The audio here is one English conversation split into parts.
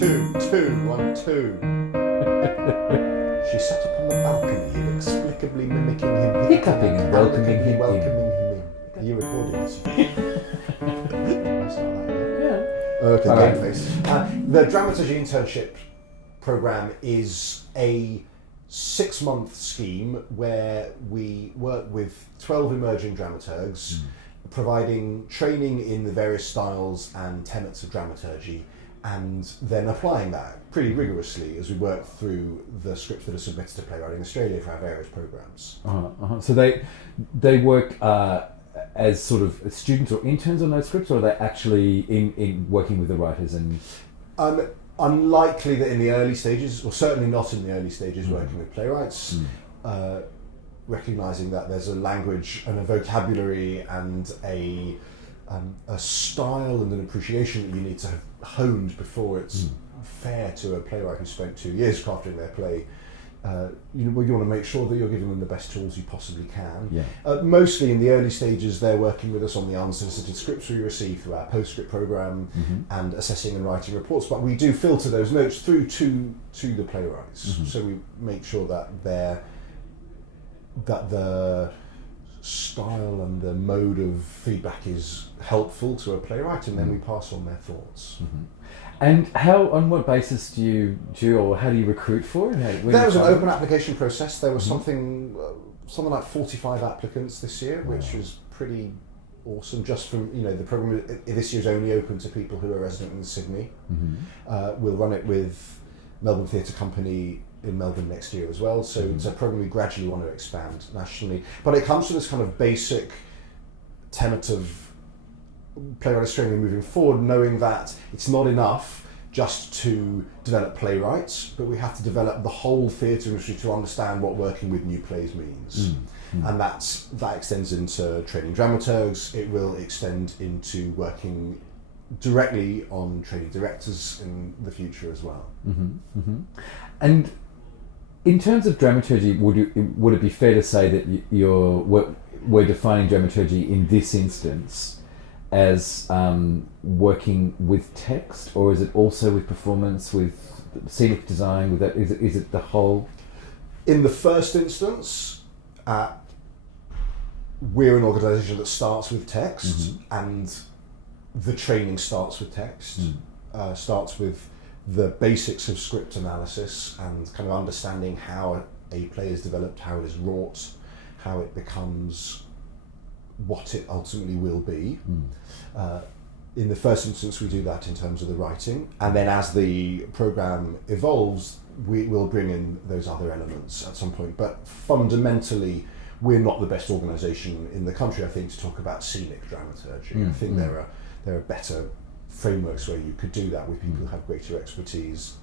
two, 1, 2. She sat upon the balcony, inexplicably mimicking him, hiccuping and welcoming him in. Are you recording this? Let's start that again. Yeah. Okay, All game right. face. The Dramaturgy Internship program is a 6-month scheme where we work with 12 emerging dramaturgs, providing training in the various styles and tenets of dramaturgy, and then applying that pretty rigorously as we work through the scripts that are submitted to Playwriting Australia for our various programs. So they work as sort of students or interns on those scripts, or are they actually in working with the writers and? Unlikely that in the early stages, or certainly not in the early stages, working with playwrights, recognising that there's a language and a vocabulary and a style and an appreciation that you need to have honed before it's fair to a playwright who spent 2 years crafting their play. You want to make sure that you're giving them the best tools you possibly can. Yeah. Mostly in the early stages, they're working with us on the unsolicited scripts we receive through our postscript program and assessing and writing reports. But we do filter those notes through to the playwrights, so we make sure that the style and the mode of feedback is helpful to a playwright, and then we pass on their thoughts. And on what basis do you or how do you recruit for it? There was an open application process. There was something like 45 applicants this year, which was pretty awesome. Just from, the program this year is only open to people who are resident in Sydney. We'll run it with Melbourne Theatre Company in Melbourne next year as well. So it's a program we gradually want to expand nationally. But it comes to this kind of basic tenet of Playwriting Australia moving forward, knowing that it's not enough just to develop playwrights, but we have to develop the whole theatre industry to understand what working with new plays means. And that extends into training dramaturgs. It will extend into working directly on training directors in the future as well. And in terms of dramaturgy, would it be fair to say that we're defining dramaturgy in this instance as working with text, or is it also with performance, with scenic design, with that? Is it the whole? In the first instance, we're an organisation that starts with text, and the training starts with text. Starts with the basics of script analysis and kind of understanding how a play is developed, how it is wrought, how it becomes what it ultimately will be. In the first instance, we do that in terms of the writing, and then as the program evolves, we will bring in those other elements at some point. But fundamentally, we're not the best organisation in the country, I think, to talk about scenic dramaturgy. I think there are better frameworks where you could do that with people who have greater expertise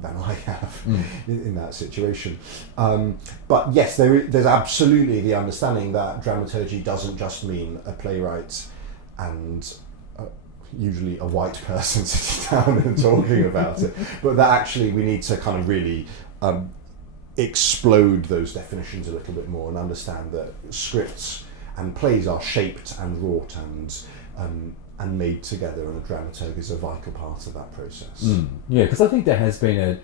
than I have in that situation. But yes, there's absolutely the understanding that dramaturgy doesn't just mean a playwright and usually a white person sitting down and talking about it, but that actually we need to kind of really explode those definitions a little bit more and understand that scripts and plays are shaped and wrought and made together, and a dramaturg is a vital part of that process. Yeah, because I think there has been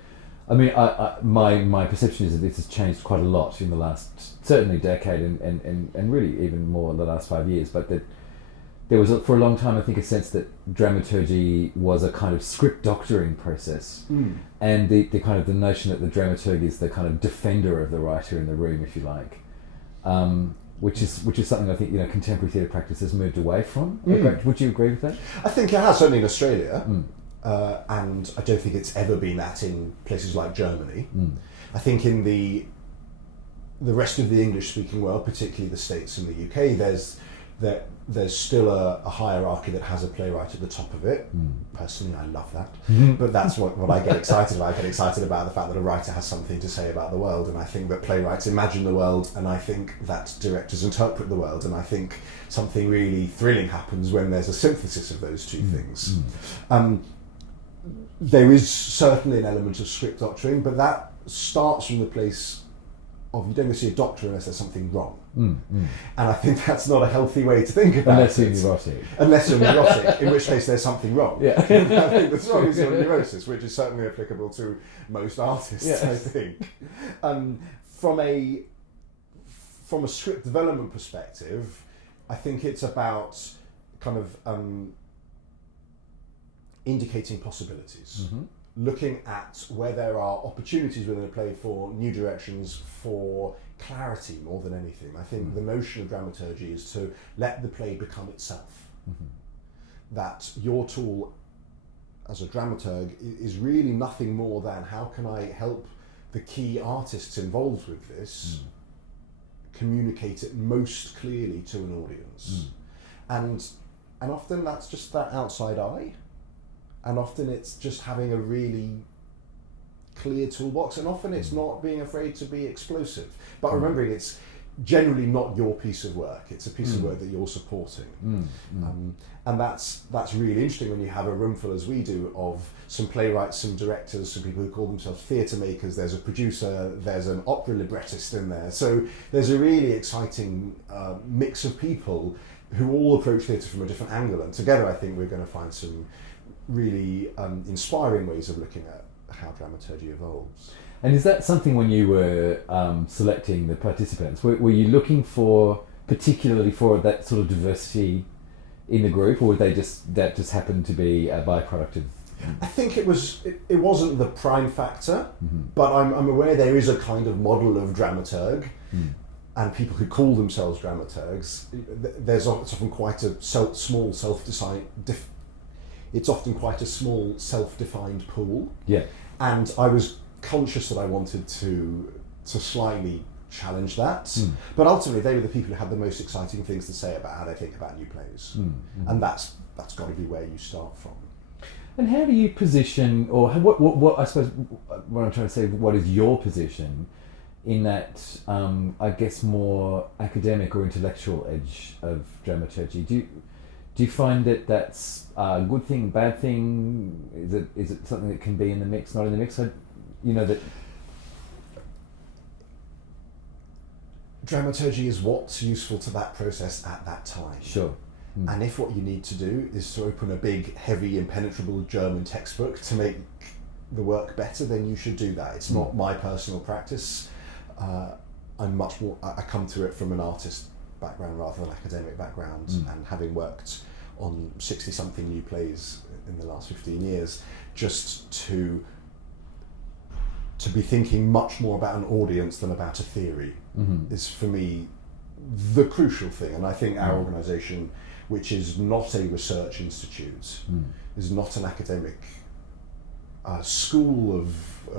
my perception is that this has changed quite a lot in the last, certainly decade and really even more in the last 5 years, but that there was for a long time, I think, a sense that dramaturgy was a kind of script doctoring process, and the kind of the notion that the dramaturg is the kind of defender of the writer in the room, if you like. Which is something I think contemporary theatre practice has moved away from. Would you agree with that? I think it has, certainly in Australia, and I don't think it's ever been that in places like Germany. I think in the rest of the English-speaking world, particularly the States and the UK, there's still a hierarchy that has a playwright at the top of it. Personally, I love that. But that's what I get excited about. I get excited about the fact that a writer has something to say about the world, and I think that playwrights imagine the world, and I think that directors interpret the world, and I think something really thrilling happens when there's a synthesis of those two things. There is certainly an element of script doctoring, but that starts from the place of you don't go see a doctor unless there's something wrong. And I think that's not a healthy way to think about Unless it. you're neurotic. Unless you're neurotic, in which case there's something wrong. Yeah. I think the wrong is your neurosis, which is certainly applicable to most artists, Yes. I think. From a script development perspective, I think it's about kind of indicating possibilities. Looking at where there are opportunities within a play for new directions, for clarity more than anything. I think the notion of dramaturgy is to let the play become itself. That your tool as a dramaturg is really nothing more than how can I help the key artists involved with this communicate it most clearly to an audience. And often that's just that outside eye. And often it's just having a really clear toolbox, and often it's not being afraid to be explosive. But remembering it's generally not your piece of work, it's a piece of work that you're supporting. And that's really interesting when you have a room full, as we do, of some playwrights, some directors, some people who call themselves theatre makers, there's a producer, there's an opera librettist in there. So there's a really exciting mix of people who all approach theatre from a different angle, and together I think we're going to find some really inspiring ways of looking at how dramaturgy evolves. And is that something when you were selecting the participants, were you looking for particularly for that sort of diversity in the group, or would they just happened to be a byproduct of? I think it wasn't the prime factor, but I'm aware there is a kind of model of dramaturg, and people who call themselves dramaturgs. It's often quite a small it's often quite a small self-defined pool. Yeah. And I was conscious that I wanted to slightly challenge that. But ultimately they were the people who had the most exciting things to say about how they think about new plays. And that's got to be where you start from. And how do you position, or what I suppose what I'm trying to say, what is your position in that I guess more academic or intellectual edge of dramaturgy? Do you find that that's a good thing, bad thing? Is it something that can be in the mix, not in the mix? That dramaturgy is what's useful to that process at that time. Sure. And if what you need to do is to open a big, heavy, impenetrable German textbook to make the work better, then you should do that. It's not my personal practice. I'm much more. I come to it from an artist background rather than academic background, and having worked on 60-something new plays in the last 15 years, just to be thinking much more about an audience than about a theory is for me the crucial thing. And I think our organisation, which is not a research institute, is not an academic school of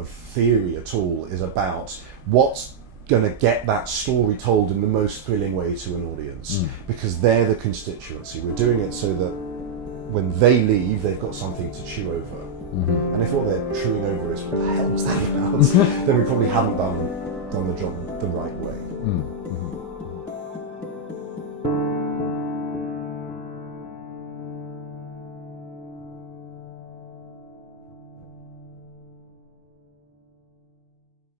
theory at all, is about what's going to get that story told in the most thrilling way to an audience, because they're the constituency. We're doing it so that when they leave, they've got something to chew over. And if what they're chewing over is what the hell was that about, then we probably haven't done the job the right way.